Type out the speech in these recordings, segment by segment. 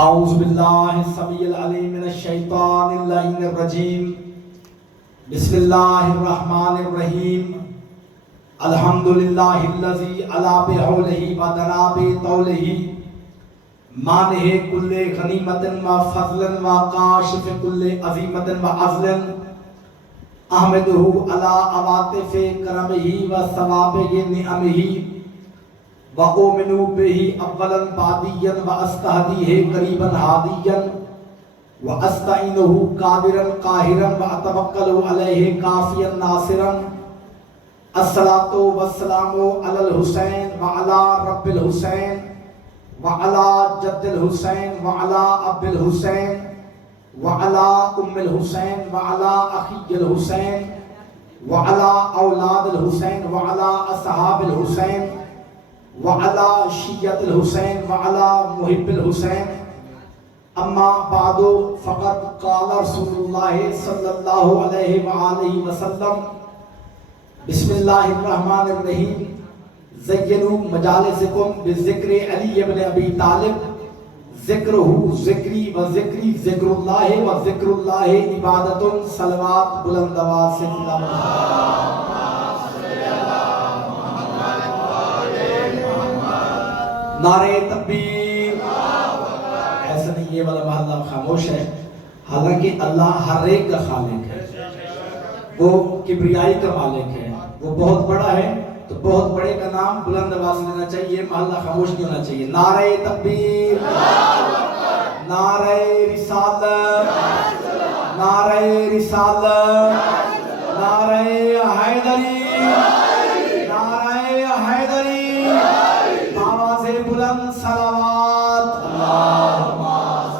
اعوذ باللہ السمیع العلیم من الشیطان اللعین الرجیم بسم اللہ الرحمن الرحیم الحمدللہ الذی علا بحولہ ودنا بطولہ مانع کل غنیمت و فضل و کاشف کل عظیمت و عزل احمدہ علی عواطف کرمہ و ثواب نعمہ وَأُؤْمِنُ بِهِ أَوَّلًا بَعْدِيًّا وَأَسْتَهْدِيهِ قَرِيبًا هَادِيًّا وَأَسْتَعِينُهُ قَادِرًا قَاهِرًا وَأَتَوَكَّلُ عَلَيْهِ كَافِيًا نَاصِرًا الصَّلَاةُ وَالسَّلَامُ عَلَى الْحُسَيْنِ وَعَلَى رَبِّ الْحُسَيْنِ وَعَلَى جَدِّ الْحُسَيْنِ وَعَلَى أَبِّ الْحُسَيْنِ وَعَلَى أُمِّ الْحُسَيْنِ وَعَلَى أَخِيِّ الْحُسَيْنِ وَعَلَى أَوْلَادِ الْحُسَيْنِ وَعَلَى أَصْحَابِ الْحُسَيْنِ وعلى شیعة الحسین وعلى محب الحسین اما بعد فقد قال رسول اللہ صلی اللہ علیہ وآلہ وسلم بسم اللہ الرحمن الرحیم زینوا مجالسکم بذکر علی ابن ابی طالب ذکرہ ذکری و ذکری ذکر اللہ و ذکر اللہ عبادت صلوات بلند آواز سے نعرہ تکبیر. ایسا نہیں یہ والا محلہ خاموش ہے، حالانکہ اللہ ہر ایک کا خالق ہے، وہ کبریائی کا مالک ہے، وہ بہت بڑا ہے، تو بہت بڑے کا نام بلند آواز سے لینا چاہیے، محلہ خاموش نہیں ہونا چاہیے. نعرہ تکبیر، نعرہ رسالت، نعرہ رسالت، نعرہ حیدری، نعرہ حیدری، بلند صلوات. اللہم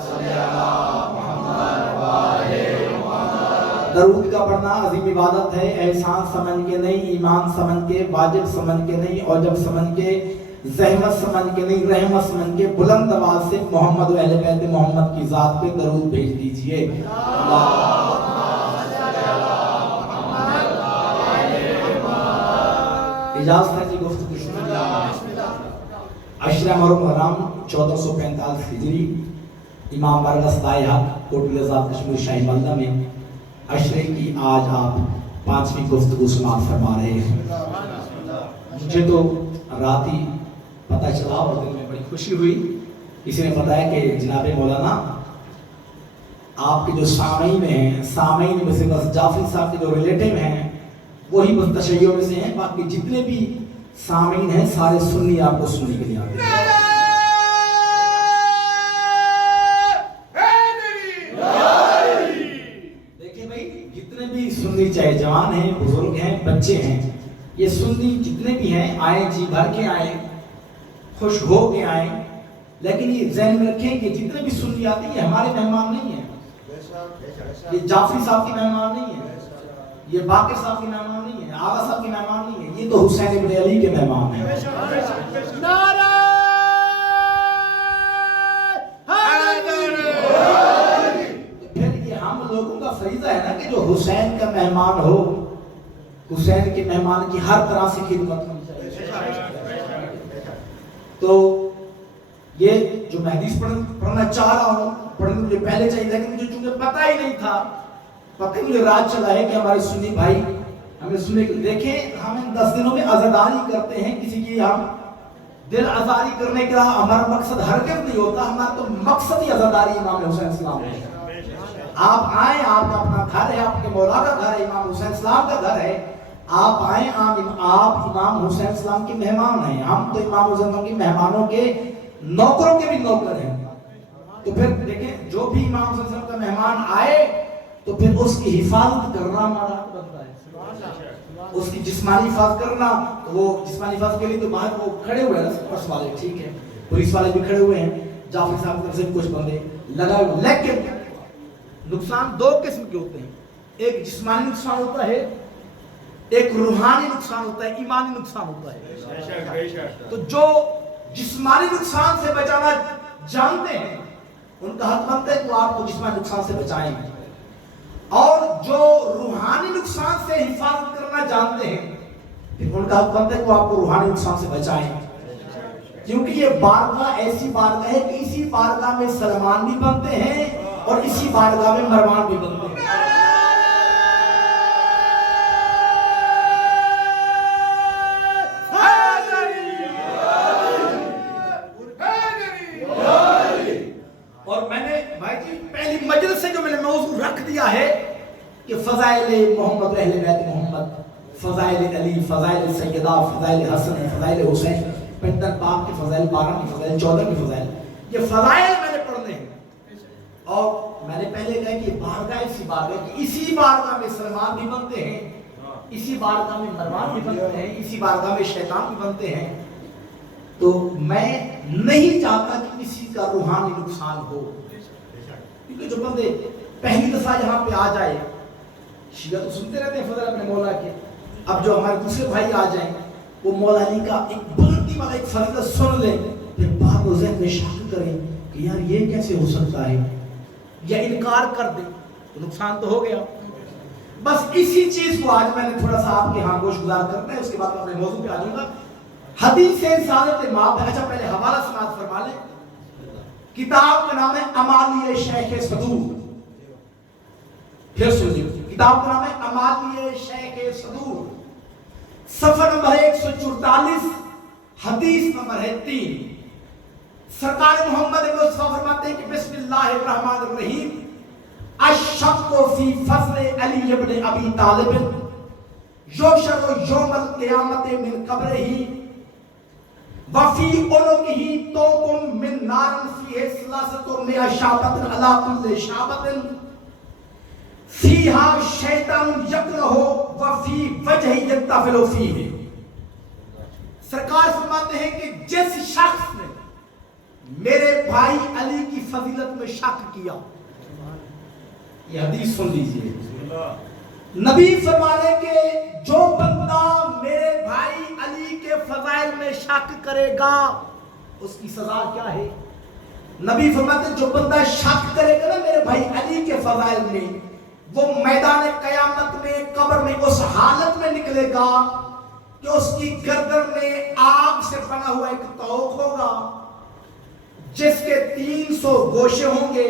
صلی علی محمد وآلہ محمد. درود کا پڑھنا عظیم عبادت ہے، احسان سمجھ کے نہیں، ایمان سمجھ کے، واجب سمجھ کے نہیں، عجب سمجھ کے، زحمت سمجھ کے نہیں، رحمت سمجھ کے بلند آواز سے محمد و اہل بیت محمد کی ذات پہ درود بھیج دیجئے. اللہم صلی علی محمد وآلہ محمد. اجازت ہے جی گفتگو شروع. عشرہ محرم حرام 1445 ہجری امام برگس دائے حق کوٹ لذات کشمیر شاہی ملدہ میں عشرے کی آج آپ 5ویں گفتگو سماعت فرما رہے ہیں. مجھے تو رات ہی پتہ چلا اور دل میں بڑی خوشی ہوئی، کسی نے بتایا کہ جناب مولانا آپ کے جو سامعین ہیں، سامعین میں سے بس جعفری صاحب کے جو ریلیٹیو ہیں وہی بس تشیعوں میں سے ہیں، باقی جتنے بھی سامعین ہیں سارے سنی آپ کو سننے کے لیے آتے ہیں. دیکھیں بھائی، جتنے بھی سنی چاہے جوان ہیں، بزرگ ہیں، بچے ہیں، یہ سنی جتنے بھی ہیں آئیں جی بھر کے آئیں، خوش ہو کے آئیں، لیکن یہ ذہن میں رکھیں کہ جتنے بھی سنی آتے ہیں یہ ہمارے مہمان نہیں ہیں، یہ جعفری صاحب کی مہمان نہیں ہیں، یہ باقر صاحب کی مہمان نہیں ہے، آغا صاحب کی مہمان نہیں ہے، یہ تو حسین ابن علی کے مہمان ہیں. نعرہ حیدری. پھر یہ ہم لوگوں کا فریضہ ہے نا کہ جو حسین کا مہمان ہو، حسین کے مہمان کی ہر طرح سے خدمت ہونی چاہیے. تو یہ جو میں حدیث پڑھنا چاہ رہا ہوں، پڑھنے مجھے پہلے چاہیے، لیکن مجھے چونکہ پتہ ہی نہیں تھا، پتہ ہی مجھے رات چلا ہے کہ ہمارے سنی بھائی ہمیں سننے کے دیکھیں، ہم ان 10 دنوں میں عزاداری کرتے ہیں، کسی کی ہم دل عزاداری کرنے کے لیے ہمارا مقصد حرکت نہیں ہوتا، ہمارا تو مقصد ہی عزاداری امام حسین السلام ہے. آپ آئیں، آپ کا اپنا گھر ہے، آپ کے مولا کا گھر ہے، امام حسین السلام کا گھر ہے، آپ آئیں، آپ امام حسین السلام کے مہمان ہیں. ہم تو امام حسین السلام کے مہمانوں کے نوکروں کے بھی نوکر ہیں. تو پھر دیکھیں جو بھی امام حسین السلام کا مہمان آئے تو پھر اس کی حفاظت کرنا ہمارا حق بنتا ہے. اس کی جسمانی حفاظت کرنا، تو وہ جسمانی حفاظت کے لیے تو باہر وہ کھڑے ہوئے ہیں پولیس والے، ٹھیک ہے، پولیس والے بھی کھڑے ہوئے ہیں، جعفری صاحب کی طرف سے کچھ بندے لگائے ہوئے. لیکن نقصان دو قسم کے ہوتے ہیں، ایک جسمانی نقصان ہوتا ہے، ایک روحانی نقصان ہوتا ہے، ایمانی نقصان ہوتا ہے. تو جو جسمانی نقصان سے بچانا جانتے ہیں ان کا حق بنتا ہے کہ آپ کو جسمانی نقصان سے بچائیں، اور جو روحانی نقصان سے حفاظت کرنا جانتے ہیں پھر ان کا حق بنتا ہے کہ وہ آپ کو روحانی نقصان سے بچائیں. کیونکہ یہ بارگاہ ایسی بارگاہ ہے کہ اسی بارگاہ میں سلمان بھی بنتے ہیں اور اسی بارگاہ میں مروان بھی بنتے ہیں. اور میں نے بھائی جی پہلی مجلس سے جو میں نے موضوع رکھ دیا ہے کہ فضائل محمد اہل بیت محمد، فضائل علی، فضائل سیدہ، فضائل حسن، فضائل حسین، 55 پاک کی فضائل، 12 کی فضائل، 14 کی فضائل، یہ فضائل میں نے پڑھنے ہیں. اور میں نے پہلے کہا کہ بارگاہ ایسی بارگاہ کہ اسی بارگاہ میں سلمان بھی بنتے ہیں، اسی بارگاہ میں مروان بھی بنتے ہیں، اسی بارگاہ میں شیطان بھی بنتے ہیں. تو میں نہیں چاہتا کہ کسی کا روحانی نقصان ہو، کیونکہ جو بندے پہلی دفعہ یہاں پہ آ جائے، شیعہ تو سنتے رہتے ہیں فضل اپنے مولا کے، اب جو ہمارے دوسرے بھائی آ جائیں وہ مولا علی کا ایک بلندی والا ایک فضیلت سن لیں، پھر بعد وہ ذہن میں شک کریں کہ یار یہ کیسے ہو سکتا ہے، یا انکار کر دیں تو نقصان تو ہو گیا. بس اسی چیز کو آج میں نے تھوڑا سا آپ کے ہاں گوش گزار کرنا ہے، اس کے بعد میں اپنے موضوع پہ آ جاؤں گا. حدیث رسالت مآب ہے. اچھا پہلے حوالہ سماعت فرما لیں. کتاب کا نام ہے امالی شیخ صدوق. پھر سنیے، کتاب کا نام ہے امالی شیخ صدوق، صفحہ نمبر 144، حدیث نمبر ہے 3. سرکار محمد مصطفیٰ فرماتے ہیں کہ بسم اللہ الرحمن الرحیم، الشق فی فضل علی ابن ابی طالب یحشر یوم القیامت من قبرہ وفی عنقہ طوق من نار فیہ ثلاثۃ مئہ شعبۃ علی کل شعبۃ فیہا شیطان یکرہ وفی وجہ یتفل فیہ. سرکار فرماتے ہیں کہ جس شخص نے میرے بھائی علی کی فضیلت میں شک کیا، یہ حدیث سن لیجئے، نبی فرمانے کے جو بندہ میرے بھائی علی کے فضائل میں شک کرے گا اس کی سزا کیا ہے؟ نبی فرماتے ہیں جو بندہ شک کرے گا نا میرے بھائی علی کے فضائل میں، وہ میدان قیامت میں قبر میں اس حالت میں نکلے گا کہ اس کی گردن میں آگ سے بنا ہوا ایک طوق ہوگا جس کے 300 گوشے ہوں گے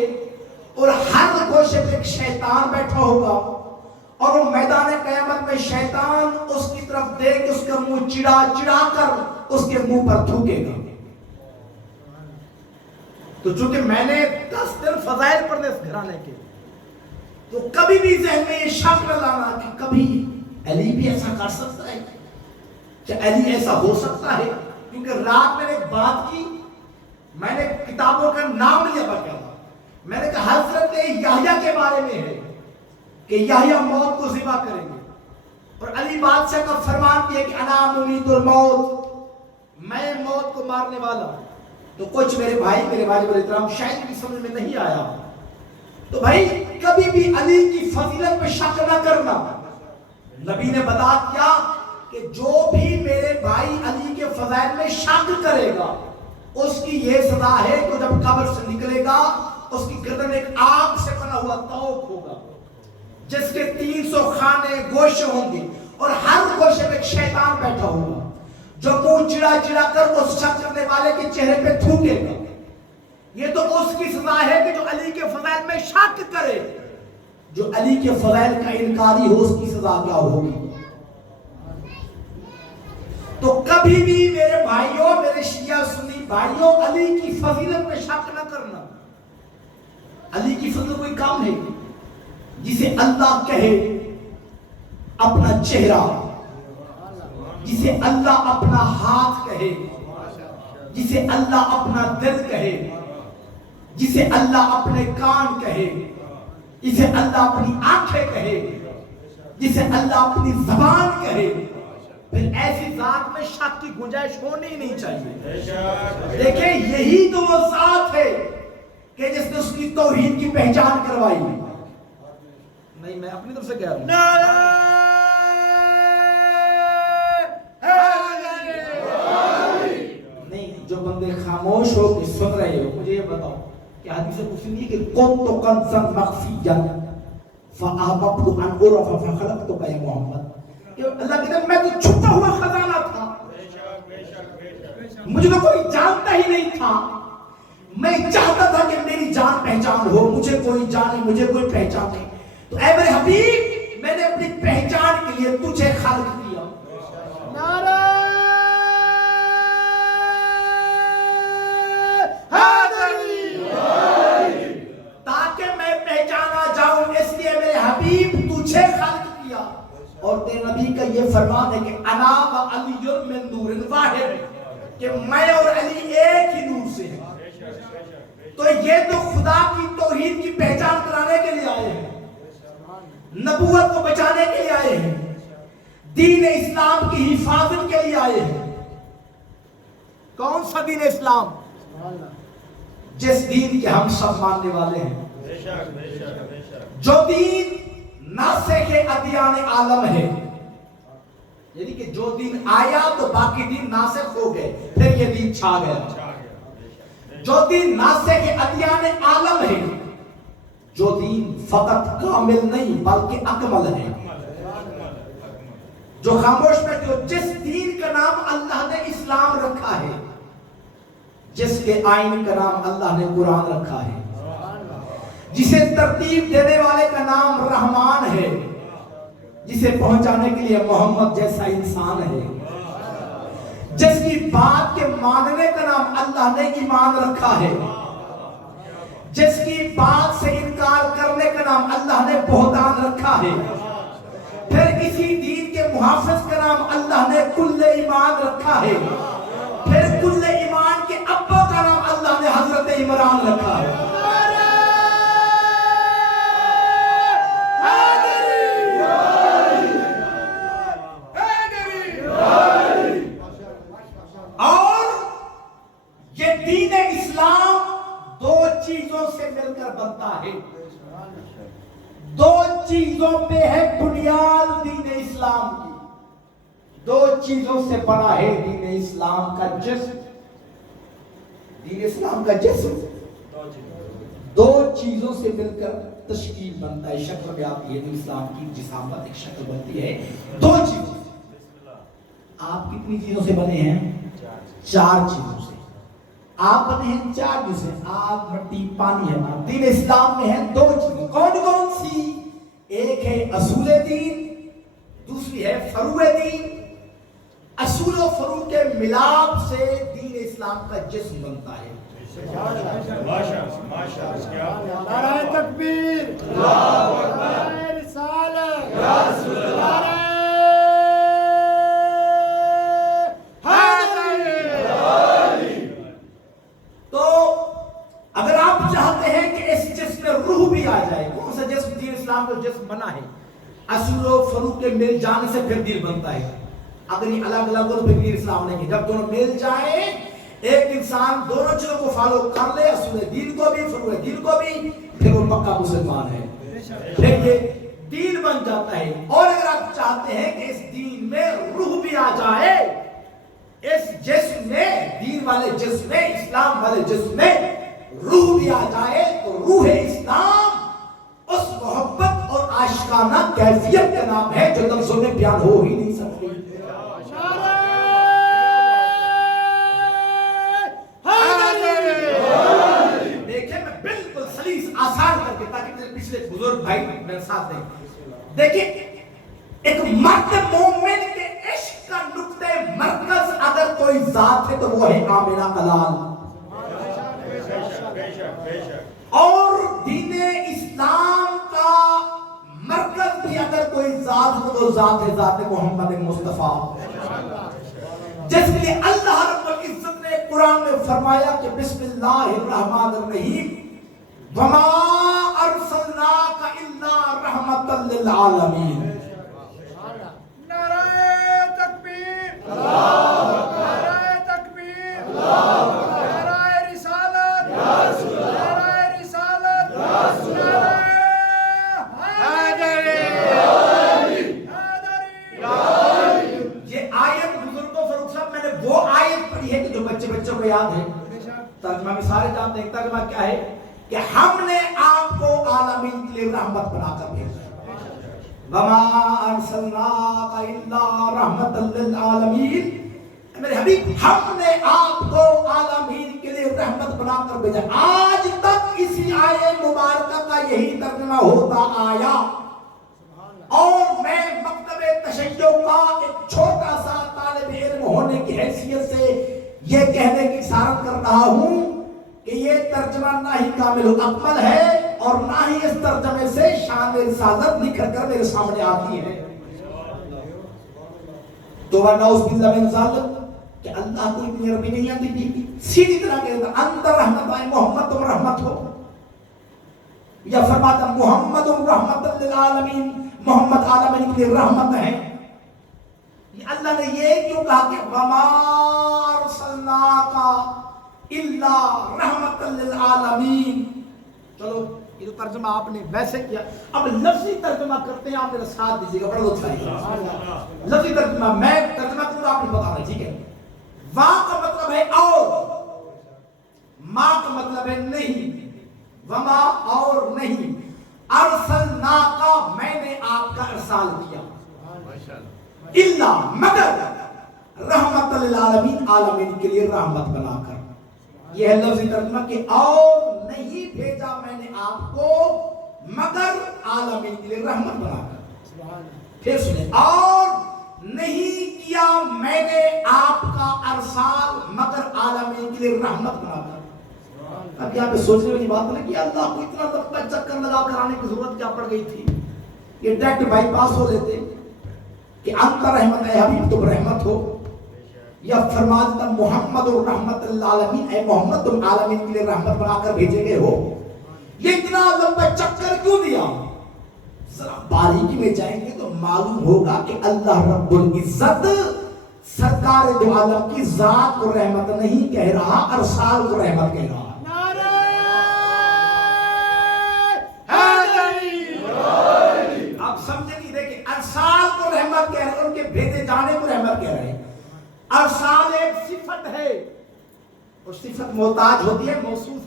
اور ہر گوشے پہ ایک شیطان بیٹھا ہوگا، اور وہ میدان قیامت میں شیطان اس کی طرف دیکھ اس کا منہ چڑا چڑا کر اس کے منہ پر تھوکے گا. تو چونکہ میں نے 10 دن فضائل پڑھنے اس گھرانے کے، تو کبھی بھی ذہن میں یہ شک نہ لانا کہ کبھی علی بھی ایسا کر سکتا ہے، کہ علی ایسا ہو سکتا ہے. کیونکہ رات میں نے ایک بات کی، میں نے کتابوں کا نام لیا باقاعدہ، میں نے کہا حضرت یحییٰ کے بارے میں ہے کہ یحییٰ موت کو ذبح کریں گے، اور علی بادشاہ کا فرمان بھی ہے کہ انا ممیت الموت، میں موت کو مارنے والا ہوں. تو کچھ میرے بھائی میرے واجب الاحترام شاید بھی سمجھ میں نہیں آیا. تو بھائی کبھی بھی علی کی فضیلت میں شک نہ کرنا. نبی نے بتا دیا کہ جو بھی میرے بھائی علی کے فضائل میں شک کرے گا اس کی یہ سزا ہے کہ جب قبر سے نکلے گا اس کی گردن میں ایک آگ سے بنا ہوا طوق ہوگا جس کے 300 خانے گوشے ہوں گے، اور ہر گوشے میں ایک شیطان بیٹھا ہوگا جو منہ چڑا چڑا کر اس شک کرنے والے کے چہرے پہ تھوکے گا. یہ تو اس کی سزا ہے کہ جو علی کے فضائل میں شک کرے. جو علی کے فضائل کا انکاری ہو اس کی سزا کیا ہوگی؟ تو کبھی بھی میرے بھائیوں، میرے شیعہ سنی بھائیوں، علی کی فضیلت میں شک نہ کرنا. علی کی فضیلت کوئی کام ہے جسے اللہ کہے اپنا چہرہ، جسے اللہ اپنا ہاتھ کہے، جسے اللہ اپنا دل کہے، جسے اللہ اپنے کان کہے، جسے اللہ اپنی آنکھیں کہے، جسے اللہ اپنی زبان کہے، پھر ایسی ذات میں شک کی گنجائش ہونی ہی نہیں چاہیے. دیکھیں یہی تو وہ ذات ہے کہ جس نے اس کی توحید کی پہچان کروائی. نہیں میں اپنی طرف سے کہہ رہا ہوں، نہیں جو بندے خاموش ہو کے سن رہے ہو مجھے یہ بتاؤ کہ حدیث قدسی نہیں کہ كنت كنزا مخفيا فأحببت أن أعرف فخلقتك يا محمد، کہ اللہ کہتے ہیں میں تو چھپا ہوا خزانہ تھا مجھے تو کوئی جانتا ہی نہیں تھا، میں چاہتا تھا کہ میری جان پہچان ہو، مجھے کوئی جانے، مجھے کوئی پہچانے۔ تو اے میرے حبیب، میں نے اپنی پہچان کے لیے تجھے خلق کیا۔ نعرہ حیدری، تاکہ میں پہچانا جاؤں، اس لیے میرے حبیب تجھے خلق کیا۔ اور تیرے نبی کا یہ فرمان ہے کہ انا و علی من نور واحد، کہ میں اور علی ایک ہی نور سے ہیں۔ تو یہ تو خدا کی توحید کی پہچان کرانے کے لیے آئے ہیں، نبوت کو بچانے کے لیے آئے ہیں، دین اسلام کی حفاظت کے لیے آئے ہیں۔ کون سا دین اسلام؟ جس دین کے ہم سب ماننے والے ہیں، جو دین ناسخ ادیان عالم ہے، یعنی کہ جو دین آیا تو باقی دین ناسخ ہو گئے، پھر یہ دین چھا گیا۔ جو دین ناسخ ادیان عالم ہے، جو دین فقط کامل نہیں بلکہ اکمل ہے، جو خاموش بیٹھے ہو، جس دین کا نام اللہ نے اسلام رکھا ہے، جس کے آئین کا نام اللہ نے قرآن رکھا ہے، جسے ترتیب دینے والے کا نام رحمان ہے، جسے پہنچانے کے لیے محمد جیسا انسان ہے، جس کی بات کے ماننے کا نام اللہ نے ایمان رکھا ہے، جس کی بات سے انکار کرنے کا نام اللہ نے بہتان رکھا ہے، پھر اسی دین کے محافظ کا نام اللہ نے کل ایمان رکھا ہے، پھر کل ایمان کے ابا کا نام اللہ نے حضرت عمران رکھا ہے۔ اور یہ دین اسلام دو چیزوں سے مل کر بنتا ہے، دو چیزوں پہ ہے بنیاد دین اسلام کی، دو چیزوں سے بنا ہے دین اسلام کا جسم۔ دین اسلام کا جسم دو چیزوں سے مل کر تشکیل بنتا ہے، شکل میں آتی ہے دین اسلام کی جسامت، ایک شکل بنتی ہے دو چیزوں سے۔ آپ کتنی چیزوں سے بنے ہیں؟ چار چیزوں سے۔ آپ بنے ہیں چار چیزوں سے، آگ، مٹی، پانی ہے۔ دین اسلام میں ہے دو چیزیں، کون کون سی؟ ایک ہے اصول دین، دوسری ہے فروع دین۔ اصول و فروع کے ملاپ سے دین اسلام کا جسم بنتا ہے۔ نعرہ تکبیر، نعرہ رسالت، نعرہ حیدری۔ تو اگر آپ چاہتے ہیں کہ اس جسم میں روح بھی آ جائے، کون سا جسم دین اسلام کا جسم بنا ہے؟ اصول و فروع کے مل جانے سے پھر دین بنتا ہے۔ اگر یہ الگ الگ ہو تو پھر دین اسلام نہیں ہے۔ جب دونوں مل جائیں، ایک انسان دونوں چیزوں کو فالو کر لے، اصول دین کو بھی فروع دین کو بھی، پھر وہ پکا مسلمان ہے، پھر یہ دین بن جاتا ہے۔ اور اگر آپ چاہتے ہیں کہ اس دین میں روح بھی آ جائے، اس جسم میں، دین والے جسم میں، اسلام والے جسم میں روح بھی آ جائے، تو روح اسلام اس محبت اور عاشقانہ کیفیت کا نام ہے جو لفظوں میں بیان ہو ہی نہیں سکتی۔ دیکھیں میں بالکل سلیس آسان کر کے، تاکہ میرے پچھلے بزرگ بھائی میرے ساتھ دیں۔ دیکھیں ایک مرد مومن کے عشق کا نقطہ مرکز اگر کوئی ذات ہے تو وہ ہے آمنہ کلال، اور دین اسلام کا مرکز بھی اگر کوئی ذات ہے تو وہ ذات ہے ذات محمد مصطفیٰ، جس کے لیے اللہ رب العزت نے قرآن میں فرمایا کہ بسم اللہ الرحمن الرحیم وما ارسلناک الا رحمتا للعالمین۔ نعرہ تکبیر، نعرہ تکبیر، نعرہ رسالت، نعرہ رسالت، نعرہ حیدری۔ یہ آیت بزرگوں فاروق صاحب، میں نے وہ آیت پڑھی ہے کہ جو بچوں کو یاد ہے، ترجمہ میں سارے جانتے ہیں۔ ترجمہ کیا ہے کہ ہم نے آپ کو عالمین کے لیے رحمت بنا کر بھیجا، وما ارسلناک الا رحمتا للعالمین۔ میرے حبیب ہم نے آپ کو عالمین کے لیے رحمت بنا کر بھیجا. آج تک اسی آیے مبارکہ کا یہی ترجمہ ہوتا آیا اور میں مکتب تشیع کا ایک چھوٹا سا طالب علم ہونے کی حیثیت سے یہ کہنے کی اصرار کر رہا ہوں کہ یہ ترجمہ نہ ہی کامل و اکمل ہے اور نہ ہی اس ترجمے سے شان رسالت نکھر کر میرے سامنے آتی ہے. تو نعوذ باللہ من ذالک کہ اللہ کو اتنی عربی نہیں آتی تھی. سیدھی طرح کہتا انت رحمت آئے محمد تم رحمت ہو, یا فرماتا محمد رحمت للعالمین محمد عالمین کے لیے رحمت ہے. اللہ نے یہ کیوں کہا کہ وما ارسلناک الا رحمت للعالمین. چلو یہ تو ترجمہ آپ نے ویسے کیا, اب لفظی ترجمہ کرتے ہیں, آپ میرا ساتھ دیجیے گا, بڑا لطف آئے گا. لفظی ترجمہ میں ترجمہ کروں آپ نے بتا رہے, ٹھیک ہے. وا کا مطلب ہے اور, ما کا مطلب ہے نہیں, وما اور نہیں, ارسلناک میں نے آپ کا ارسال کیا, الا مگر رحمت للعالمین عالمین کے لیے رحمت بنا کر. یہ ہے لفظی ترجمہ کہ اور نہیں بھیجا میں نے آپ کو مگر عالمین کے لیے رحمت بنا کر. پھر سنیں, اور نہیں کیا میں نے آپ کا ارسال مگر عالمین کے لیے رحمت بنا کر. اب یہاں پہ سوچنے والی بات ہے کہ اللہ کو اتنا لمبا چکر لگا کر آنے کی ضرورت کیا پڑ گئی تھی. یہ ڈائریکٹ بائی پاس ہو لیتے کہ انت رحمت اے حبیب تم رحمت ہو, یا فرما دیتا محمد الرحمت للعالمین اے محمد تم عالمین کے لیے رحمت بنا کر بھیجے گئے ہو. یہ اتنا لمبا چکر کیوں دیا؟ ذرا باریکی میں جائیں گے تو معلوم ہوگا کہ اللہ رب العزت سرکار دو عالم کی ذات کو رحمت نہیں کہہ رہا, ارسال کو رحمت کہہ رہا. آپ سمجھے نہیں, دیکھیں ارسال کو رحمت کہہ رہے ہیں, ان کے بھیجے جانے کو رحمت کہہ رہے ہیں. ارسال ایک صفت ہے, اور صفت محتاج ہوتی ہے موصوف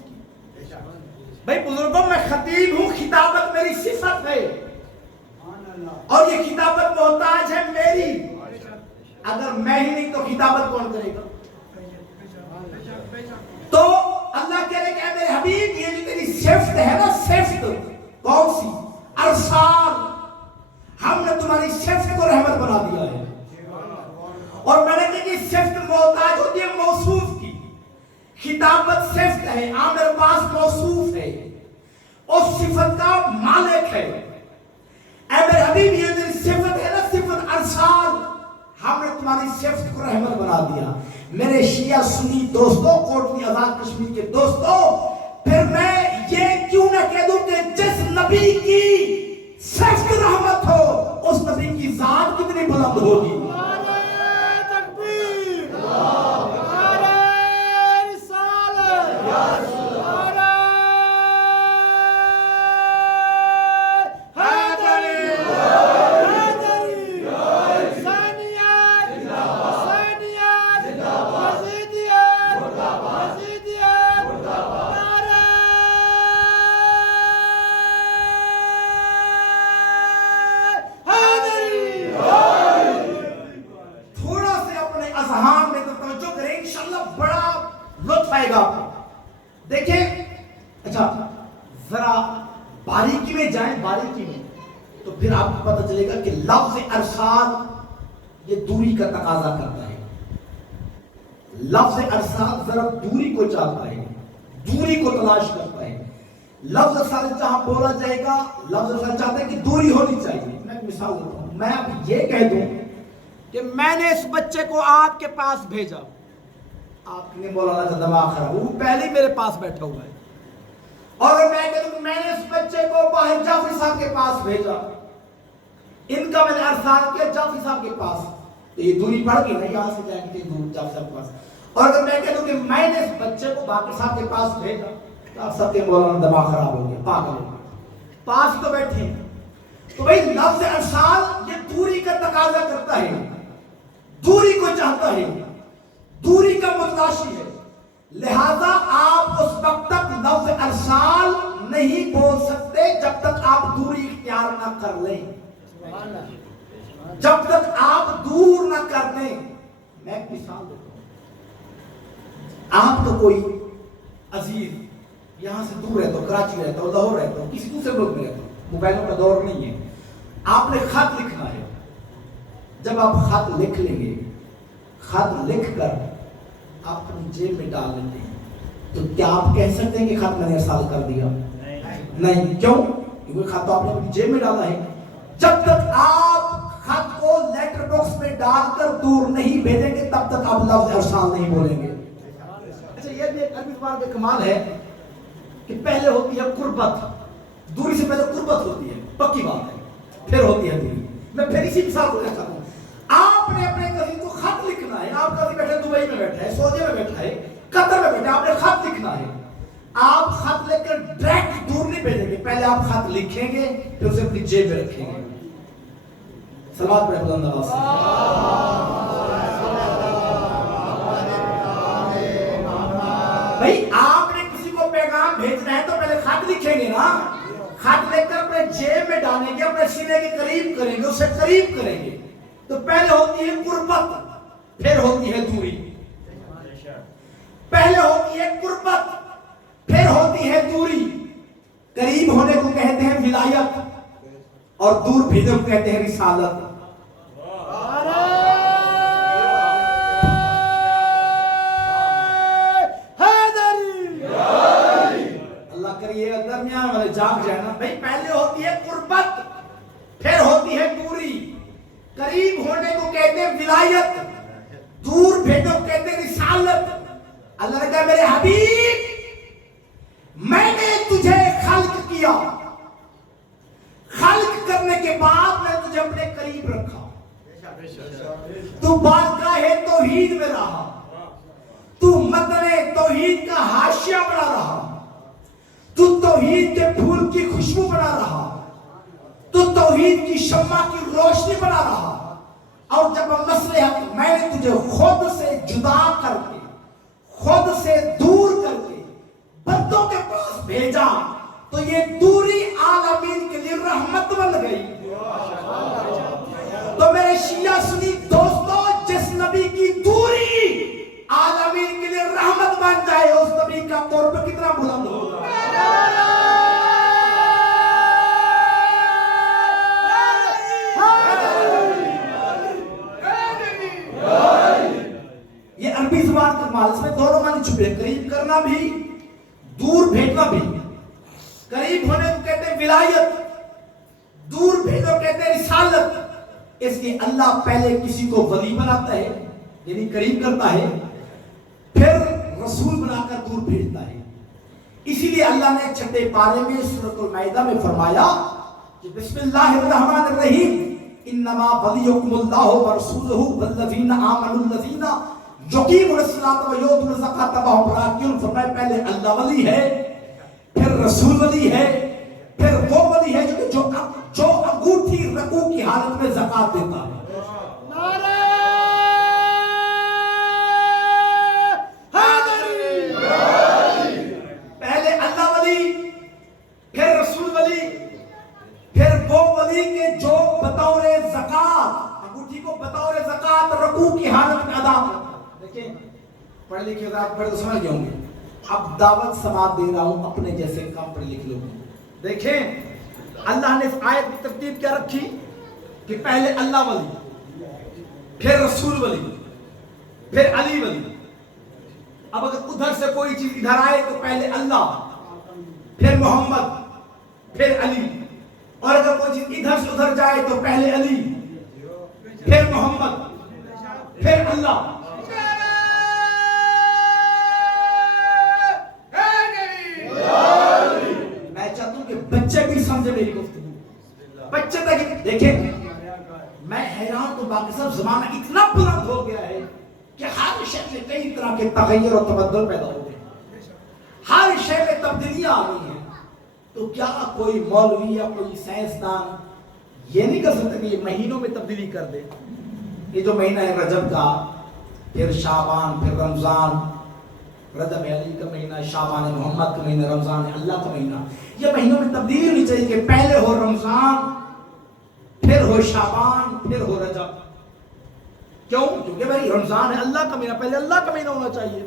کی. بھائی بزرگوں میں خطیب ہوں, خطابت میری صفت ہے اور یہ خطابت محتاج ہے میری. اگر میں ہی نہیں تو خطابت کون کرے گا؟ تو اللہ کہہ رہے کہ اے میرے حبیب یہ جو تیری صفت ہے نا, صفت کون سی؟ ارسال. ہم نے تمہاری صفت کو رحمت بنا دیا ہے, اور میں نے کہا کہ صفت محتاج ہوتی ہے موصوف کی. خطابت صفت ہے, میرے پاس موصوف ہے, اس صفت کا مالک ہے. اے میرے حبیب یہ جو صفت ہے نا, صفت ارسال, ہم نے تمہاری صفت کو رحمت بنا دیا. میرے شیعہ سنی دوستوں, کوٹلی آزاد کشمیر کے دوستوں, پھر میں یہ کیوں نہ کہہ دوں کہ جس نبی کی صفت رحمت ہو اس نبی کی ذات کتنی بلند ہوگی. دیکھیں, اچھا ذرا باریکی میں جائیں, باریکی میں تو پھر آپ کو پتہ چلے گا کہ لفظ ارسال یہ دوری کا تقاضا کرتا ہے. لفظ ارسال ذرا دوری کو چاہتا ہے, دوری کو تلاش کرتا ہے. لفظ ارسال جہاں بولا جائے گا, لفظ ارسال چاہتا ہے کہ دوری ہونی چاہیے. میں ایک مثال دیتا ہوں, میں اب یہ کہہ دوں کہ میں نے اس بچے کو آپ کے پاس بھیجا, آپ نے مولانا کا دماغ خراب, وہ پہلے ہی میرے پاس بیٹھا ہوا ہے, اور میں کہتا ہوں میں نے اس بچے کو باہر جعفری صاحب کے پاس بھیجا, ان کا میں نے ارسال کیا جعفری صاحب کے پاس, تو یہ دوری پڑ گئی نا, یہاں سے جائیں گے دور جعفری صاحب کے پاس. اور اگر میں کہتا ہوں کہ میں نے اس بچے کو باقر صاحب کے پاس بھیجا, تو آپ سب کے مولانا دماغ خراب ہو گیا, پاگل ہو گیا, پاس تو بیٹھے ہیں. تو بھائی لفظ ارسال یہ دوری کا تقاضا کرتا ہے, دوری کو چاہتا ہے, دوری کا متلاشی ہے. لہذا آپ اس وقت تک لفظ ارسال نہیں بول سکتے جب تک آپ دوری اختیار نہ کر لیں, جب تک آپ دور نہ کر دیں. میں ایک مثال دیتا ہوں, آپ کا کوئی عزیز یہاں سے دور رہتا ہو، کراچی رہتا ہو، لاہور رہتا ہو، کسی دوسرے ملک میں رہتا ہو، موبائلوں کا دور نہیں ہے، آپ نے خط لکھنا ہے. جب آپ خط لکھ لیں گے، خط لکھ کر آپ اپنی جیب میں ڈال لیتے ہیں، تو کیا آپ کہہ سکتے ہیں کہ خط میں نے ارسال کر دیا؟ نہیں. کیوں؟ کیونکہ خط تو آپ نے اپنی جیب میں ڈالا ہے. جب تک آپ خط کو لیٹر باکس میں ڈال کر دور نہیں بھیجیں گے تب تک آپ لفظ ارسال نہیں بولیں گے. اچھا، یہ بھی ایک عربی زبان کا کمال ہے کہ پہلے ہوتی ہے قربت، دوری سے پہلے قربت ہوتی ہے، پکی بات ہے، پھر ہوتی ہے دوری. میں پھر اسی مثال کو کہتا ہوں. آپ نے اپنے کزن کو خط لکھنا ہے. آپ کزن بیٹھے دبئی میں بیٹھا ہے، سعودی میں بیٹھا ہے، قطر میں بیٹھا ہے، آپ نے خط لکھنا ہے. آپ خط لکھ کر ڈائریکٹ دور نہیں بھیجیں گے، پہلے آپ خط لکھیں گے پھر اسے اپنی جیب میں رکھیں گے. صلوات پڑھیں بلند آواز سے. بھائی آپ نے کسی کو پیغام بھیجنا ہے تو پہلے خط لکھیں گے نا. خط لکھ کر اپنے جیب میں ڈالیں گے، اپنے سینے کے قریب کریں گے، اسے قریب کریں گے. تو پہلے ہوتی ہے قربت، پھر ہوتی ہے دوری. پہلے ہوتی ہے قربت، پھر ہوتی ہے دوری. قریب ہونے کو کہتے ہیں ولایت اور دور بھیجنے کو کہتے ہیں رسالت. اللہ کریے درمیان والے جاگ جائے نا. بھائی پہلے ہوتی ہے قربت، پھر ہوتی ہے دوری. قریب ہونے کو کہتے ہیں ولایت، دور بھیجنے کو کہتے ہیں رسالت. اللہ نے کہا میرے حبیب میں نے تجھے خلق کیا، خلق کرنے کے بعد میں تجھے اپنے قریب رکھا. تو بارگاہ توحید میں رہا، تو متن توحید کا حاشیہ بنا رہا، تو توحید کے پھول کی خوشبو بنا رہا، تو توحید کی شمع کی روشنی بنا رہا. اور جب مسئلہ حق میں نے تجھے خود سے جدا کر کے، خود سے دور کر کے بندوں کے پاس بھیجا تو یہ دوری عالمین کے لیے رحمت بن گئی. تو میرے شیعہ سنی دوستو، جس نبی کی دوری عالمین کے لیے رحمت بن جائے اس نبی کا قرب کتنا بلند ہوگا. یہ عربی زبان کا کمال، اس میں دونوں معنی چھپے، قریب کرنا بھی، دور بھیجنا بھی. قریب ہونے کو کہتے ہیں ولایت، دور بھیجنے کو کہتے ہیں رسالت. اس لیے اللہ پہلے کسی کو ولی بناتا ہے یعنی قریب کرتا ہے، پھر رسول بنا کر دور بھیجتا ہے. اسی لیے اللہ نے چھٹے پارے میں سورۃ المائدہ میں فرمایا کہ بسم اللہ الرحمن الرحیم انما ولیکم اللہ ورسولہ والذین آمنوا الذین یقیمون الصلاۃ ویؤتون الزکاۃ وهم راکعون. فرمایا پہلے اللہ ولی ہے، پھر رسول ولی ہے، پھر وہ ولی ہے جو انگوٹھی رکوع کی حالت میں زکات دیتا ہے. پہلے اللہ ولی، پھر رسول ولی، پھر وہ ولی کے جو بطور زکات انگوٹھی کو بطور زکات رکوع کی حالت میں ادا کرتا. دیکھیں پڑھے لکھے ذات پڑھے تو سمجھ گئے ہوں گے. اب دعوت سماعت دے رہا ہوں اپنے جیسے کام پڑھے لکھے لوگوں. دیکھیں اللہ نے اس آیت کی ترتیب کیا رکھی کہ پہلے اللہ ولی، پھر رسول ولی، پھر علی ولی. اب اگر ادھر سے کوئی چیز ادھر آئے تو پہلے اللہ، پھر محمد، پھر علی. اور اگر کوئی چیز ادھر سے ادھر جائے تو پہلے علی، پھر محمد، پھر اللہ. میں چاہتا ہوں کہ بچے بھی سمجھے میری گفتگو. بچے تک دیکھیں، میں حیران تو باقی سب زمانہ اتنا بلند ہو گیا ہے کہ ہر شے میں کئی طرح کے تغیر اور تبدل پیدا ہو گئے، ہر شے میں تبدیلیاں آ گئی ہیں. تو کیا کوئی مولوی یا کوئی سائنسدان یہ نہیں کر سکتا کہ یہ مہینوں میں تبدیلی کر دے؟ یہ جو مہینہ ہے رجب کا، پھر شعبان، پھر رمضان. رجب ہے علی کا مہینہ، شعبان ہے محمد کا مہینہ، رمضان ہے اللہ کا مہینہ. یہ مہینوں میں تبدیلی ہونی چاہیے کہ پہلے ہو رمضان، پھر ہو شعبان، پھر ہو رجب. کیوں؟ کیونکہ بھائی رمضان ہے اللہ کا مہینہ، پہلے اللہ کا مہینہ ہونا چاہیے.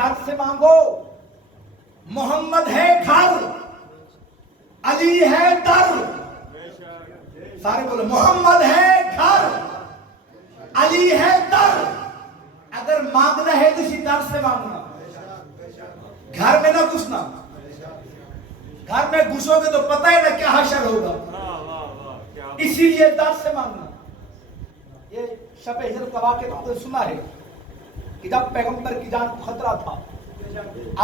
در سے مانگو. محمد ہے گھر, علی ہے در. سارے بولو محمد ہے گھر, علی ہے در. اگر مانگنا ہے تو اسی در سے مانگنا, گھر میں نہ گھسنا. گھر میں گھسو گے تو پتہ ہے نا کیا حشر ہوگا, اسی لیے در سے مانگنا. یہ شب ہجرت کا واقعہ تو آپ نے سنا ہے کہ جب پیغمبر کی جان کو خطرہ تھا,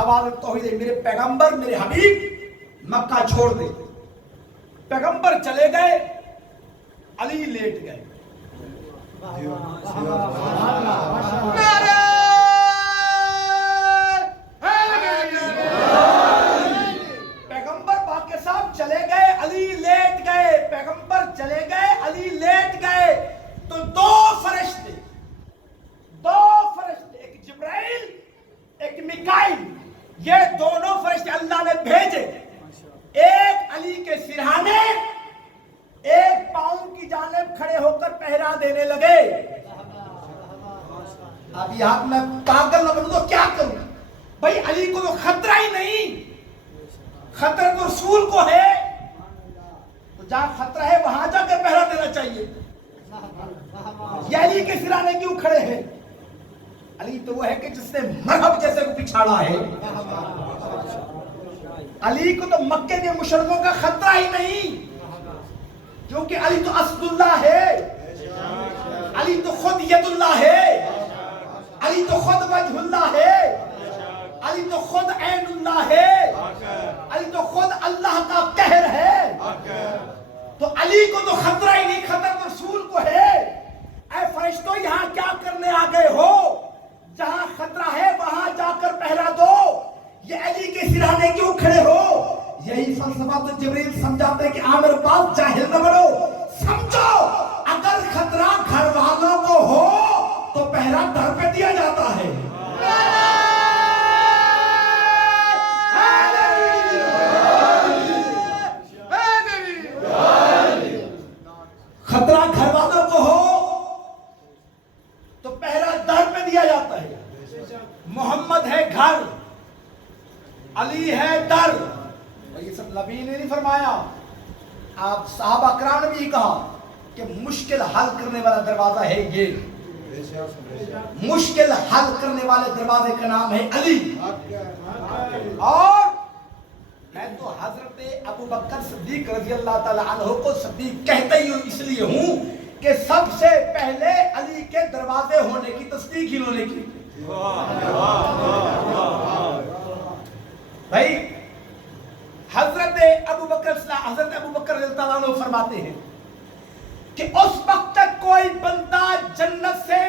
آواز توحید میرے پیغمبر میرے حبیب مکہ چھوڑ دے. پیغمبر چلے گئے, علی لیٹ گئے. پیغمبر باقی صاحب چلے گئے, علی لیٹ گئے. پیغمبر چلے گئے, علی لیٹ گئے. تو دو فرشتے, ایک جبرائیل ایک میکائیل, یہ دونوں فرشتے اللہ نے بھیجے. ایک علی کے سرہانے, ایک پاؤں کی جانب کھڑے ہو کر پہرا دینے لگے. اب یہاں میں پاگل نہ بنوں تو کیا کروں بھائی, علی کو تو خطرہ ہی نہیں, خطرہ تو رسول کو ہے. تو جہاں خطرہ ہے وہاں جا کر پہرا دینا چاہیے. یہ علی کے سرانے کیوں کھڑے ہیں؟ علی تو وہ ہے کہ جس نے مرحب جیسے کو پچھاڑا ہے. علی کو تو مکے کے مشرکوں کا خطرہ ہی نہیں, کیونکہ علی تو اسد اللہ ہے, علی تو خود ید اللہ ہے, علی تو خود وجہ اللہ ہے, علی تو خود عین اللہ ہے, علی تو خود اللہ کا قہر ہے. تو علی کو تو خطرہ ہی نہیں, خطرہ تو رسول کو ہے. اے فرشتوں یہاں کیا کرنے آ گئے ہو؟ جہاں خطرہ ہے وہاں جا کر پہرا دو. یہ علی کے سرانے کیوں کھڑے ہو؟ یہی فلسفہ تو جبریل سمجھاتے ہیں کہ عامر پاس جاہل نہ بنو. سمجھو اگر خطرہ گھر والوں کو ہو تو پہرا در پہ دیا جاتا ہے. خطرہ گھر والوں کو ہو تو پہرا در پہ دیا جاتا ہے. محمد ہے گھر, علی ہے در. یہ سب نبی نے نہیں فرمایا, آپ صحابہ کرام نے بھی کہا کہ مشکل حل کرنے والا دروازہ ہے یہ. مشکل حل کرنے والے دروازے کا نام ہے علی. اور میں تو حضرت ابو بکر صدیق رضی اللہ تعالی عنہ کو صدیق کہتا ہی اس لیے ہوں کہ سب سے پہلے علی کے دروازے ہونے کی تصدیق انہوں نے کی. بھائی حضرت ابو بکر رضی اللہ عنہ فرماتے ہیں کہ اس وقت تک کوئی بندہ جنت سے